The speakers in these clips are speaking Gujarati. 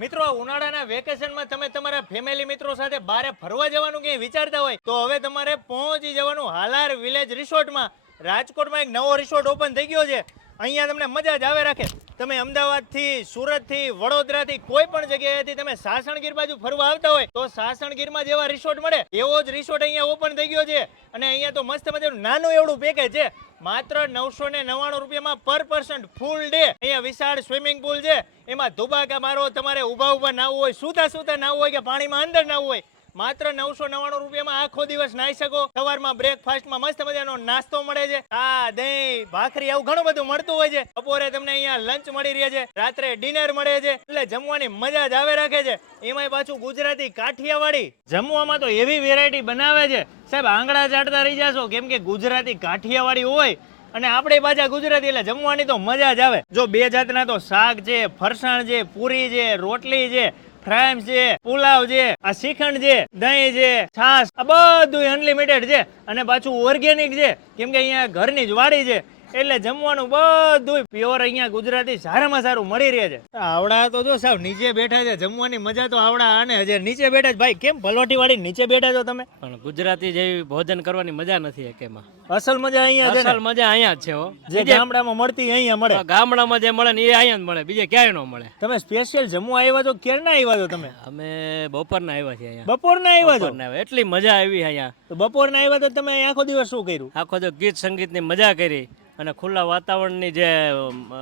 મિત્રો ઉનાળાના વેકેશનમાં તમે તમારા ફેમિલી મિત્રો સાથે બારે ફરવા જવાનું ક્યાંય વિચારતા હોય, તો હવે તમારે પહોંચી જવાનું હાલાર વિલેજ રિસોર્ટમાં. રાજકોટમાં એક નવો રિસોર્ટ ઓપન થઈ ગયો છે. અહીંયા તમને મજા જ આવે રાખે. તમે અમદાવાદથી, સુરતથી, વડોદરાથી કોઈ પણ જગ્યાએથી તમે સાસણગીર બાજુ ફરવા આવતા હોય, તો સાસણગીરમાં જેવા રિસોર્ટ મળે. એવો જ રિસોર્ટ અહીંયા ઓપન થઈ ગયો છે અને અહીંયા તો મસ્ત મજાનું નાનું એવડું પેકેજ છે. માત્ર નવસો ને નવ્વાણું રૂપિયામાં પર પર્સન ફૂલ ડે અહીંયા વિશાળ સ્વિમિંગ પુલ છે. એમાં ધુબાકા મારો, તમારે ઊભા ઊભા નાવું હોય, સૂતા સૂતા નાવું હોય કે પાણીમાં અંદર નાવું હોય માત્ર નવસો નવ્વાણું રૂપિયામાં આખો દિવસ નાહી શકો. સવારમાં બ્રેકફાસ્ટમાં મસ્ત મજાનો નાસ્તો મળે છે. આ દહીં, ભાખરી આવું ઘણું બધું મળતું હોય છે. બપોરે તમને અહીંયા લંચ મળી રહે છે. રાત્રે ડિનર મળે છે. એટલે જમવાની મજા જ આવે રાખે છે. એમાંય પાછું ગુજરાતી કાઠિયાવાડી જમવામાં તો એવી વેરાયટી બનાવે છે. સાહેબ, આંગળા ચાટતા રહી જશો. કેમ કે ગુજરાતી કાઠિયાવાડી હોય અને આપણે પાછા ગુજરાતી એટલે જમવાની તો મજા જ આવે. જો બે જાતના તો શાક છે, ફરસાણ છે, પૂરી છે, રોટલી છે ફ્રાઈમ્સ છે, પુલાવ છે, આ શ્રીખંડ છે, દહીં છે, છાશ, આ બધું અનલિમિટેડ છે. અને પાછું ઓર્ગેનિક છે. કેમ કે અહીંયા ઘરની જ વાડી છે. એટલે જમવાનું બધું પ્યોર અહીંયા ગુજરાતી સારામાં સારું મળી રહે છે. આવડા તો જો સાહેબ નીચે બેઠા છે જમવાની મજા તો આવડા આને હજે નીચે બેઠા છે ભાઈ કેમ પલોઠી વાળી નીચે બેઠા છો તમે? પણ ગુજરાતી જેવી ભોજન કરવાની મજા નથી એકેમાં. અસલ મજા અહીંયા છે અસલ મજા અહીંયા જ છે હો. જે ગામડામાં મળતી અહીંયા મળે. ગામડામાં જે મળે ને એ અહીંયા જ મળે બીજે ક્યાંય ન મળે. તમે સ્પેશિયલ જમવા આવ્યા છો ક્યારના આવ્યા છો તમે? અમે બપોરના આવ્યા છીએ અહીંયા. બપોરના આવ્યા છો? એટલી મજા આવી અહીંયા. તો બપોરના આવ્યા તો તમે આખો દિવસ શું કર્યું? આખો તો ગીત સંગીતની મજા કરી. અને ખુલ્લા વાતાવરણની જે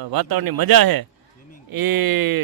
વાતાવરણની મજા છે એ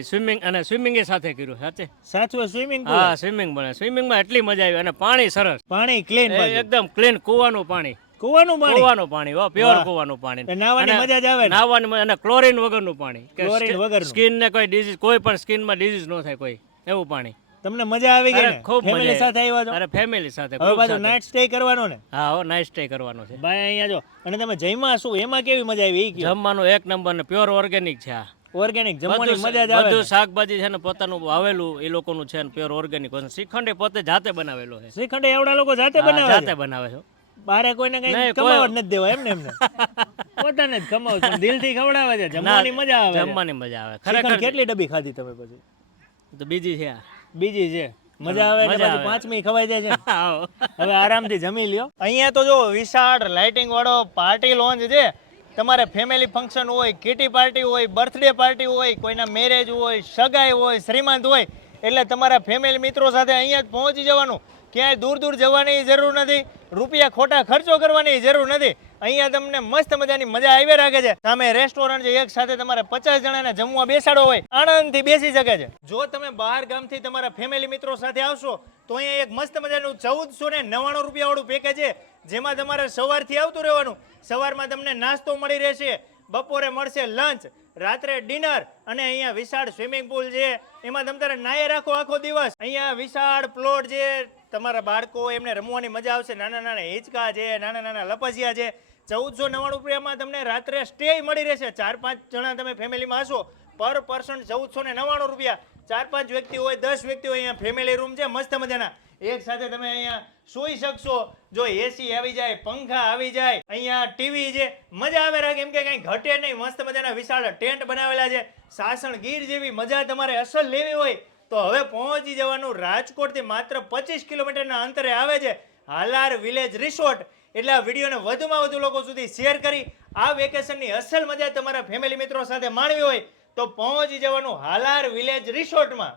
સ્વિમિંગ અને સ્વિમિંગ એ સાથે કર્યું સાચે? સાચું સ્વિમિંગ હા સ્વિમિંગ બને સ્વિમિંગમાં એટલી મજા આવી અને પાણી સરસ. પાણી ક્લીન એકદમ ક્લીન કૂવાનું પાણી. કુવાનું પાણી? કૂવાનું પાણી હો પ્યોર વાહ. કૂવાનું પાણી. નાવાની મજા જ આવે ને? અને ક્લોરીન વગરનું પાણી. ક્લોરીન. સ્કિન ને કોઈ ડિઝીઝ કોઈ પણ સ્કિનમાં ડિઝીઝ ન થાય કોઈ. એવું પાણી. તમને મજા આવી ગઈ ખૂબ ફેમિલી સાથે આવ્યા છો? અરે ફેમિલી સાથે હવે પાછો નાઇટ સ્ટે કરવાનો ને? હા હો નાઇટ સ્ટે કરવાનો છે. ભાઈ અહીંયા જો. અને તમે જઈમાં શું એમાં કેવી મજા આવી? એ જમવાનું એક નંબર ને પ્યોર ઓર્ગેનિક છે આ. ઓર્ગેનિક જમવાની મજા જ આવે બધું શાકભાજી છે ને પોતાનું વાવેલું એ લોકોનું છે ને પ્યોર ઓર્ગેનિક શ્રીખંડ એ પોતે જાતે બનાવેલો છે. શ્રીખંડ એવડા લોકો જાતે બનાવે જાતે બનાવે છે. બારે કોઈને કઈ કમાવટ નથી દેવા એમને એમને. પોતાને જ કમાવ દિલથી ખવડાવે છે. જમવાની મજા આવે જમવાની મજા આવે. ખરેખર કેટલી ડબ્બી ખાધી તમે પછી? તો બીજી છે આ. બીજી છે. મજા આવે એટલે મજા પાંચમી ખવાઈ જાય છે? હવે આરામથી જમી લ્યો. અહીંયા તો જો વિશાળ લાઇટિંગ વાળો પાર્ટી લોન્જ છે. તમારે ફેમિલી ફંક્શન હોય કિટી પાર્ટી હોય બર્થડે પાર્ટી હોય કોઈના મેરેજ હોય સગાઈ હોય શ્રીમંત હોય એટલે તમારા ફેમિલી મિત્રો સાથે અહીંયા જ પહોંચી જવાનું. ક્યાંય દૂર દૂર જવાની જરૂર નથી. રૂપિયા ખોટા ખર્ચો કરવાની જરૂર નથી. અહીંયા તમને મસ્ત મજાની મજા આવી રાખે છે. સામે રેસ્ટોરન્ટ છે, એક સાથે તમારે પચાસ જણાને જમવા બેસાડો હોય આનંદથી બેસી શકે છે. જો તમે બહાર ગામથી તમારા ફેમિલી મિત્રો સાથે આવશો, તો અહીંયા એક મસ્ત મજાનું ચૌદસો ને નવ્વાણું રૂપિયાવાળું પેકેજ છે, જેમાં તમારે સવારથી આવતું રહેવાનું. સવારમાં તમને નાસ્તો મળી રહેશે, બપોરે મળશે લંચ રાત્રે ડિનર અને અહીંયા વિશાળ સ્વિમિંગ પુલ છે. એમાં તમે તારે નાહી રાખો આખો દિવસ. અહીંયા વિશાળ પ્લોટ છે. તમારા બાળકો એમને રમવાની મજા આવશે. નાના નાના હિંચકા છે, નાના નાના લપસિયા છે. ચૌદસો નવ્વાણું રૂપિયામાં તમને રાત્રે સ્ટે મળી રહેશે. ચાર પાંચ જણા તમે ફેમિલીમાં હશો. પર પર્સન ચૌદસો ને નવ્વાણું રૂપિયા. ચાર પાંચ વ્યક્તિ હોય, દસ વ્યક્તિ હોય, અહીંયા ફેમિલી રૂમ છે, મસ્ત મજાના. એક સાથે તમે અહીંયા સૂઈ શકશો. જો એસી આવી જાય, પંખા આવી જાય, અહીંયા ટીવી છે, મજા આવે રાખે એમ કે કંઈ ઘટે નહીં, મસ્ત મજાના વિશાળ ટેન્ટ બનાવેલા છે. સાસણ ગીર જેવી મજા તમારે અસલ લેવી હોય, તો હવે પહોંચી જવાનું. રાજકોટથી માત્ર પચીસ કિલોમીટરના અંતરે આવે છે. Halar village resort. એટલે આ વિડીયોને વધુમાં વધુ લોકો સુધી શેર કરી. આ વેકેશનની અસલ મજા તમારા ફેમિલી મિત્રો સાથે માણવી હોય તો પહોંચી જવાનું હાલાર વિલેજ રિસોર્ટમાં.